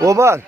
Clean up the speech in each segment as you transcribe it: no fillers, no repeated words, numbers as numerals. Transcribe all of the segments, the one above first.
Oban.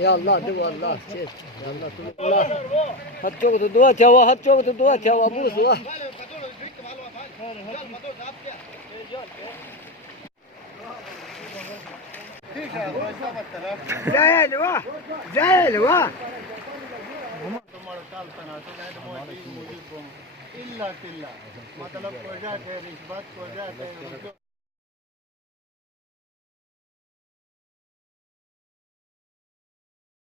Ya Allah de Allah çet. Ya Allah Allah. Hatço to dua chawa hatço to dua chawa bu suwa. Zahel wa. Zahel wa. इल्ला तिल्ला मतलब प्रोजेक्ट है रिश्वत प्रोजेक्ट है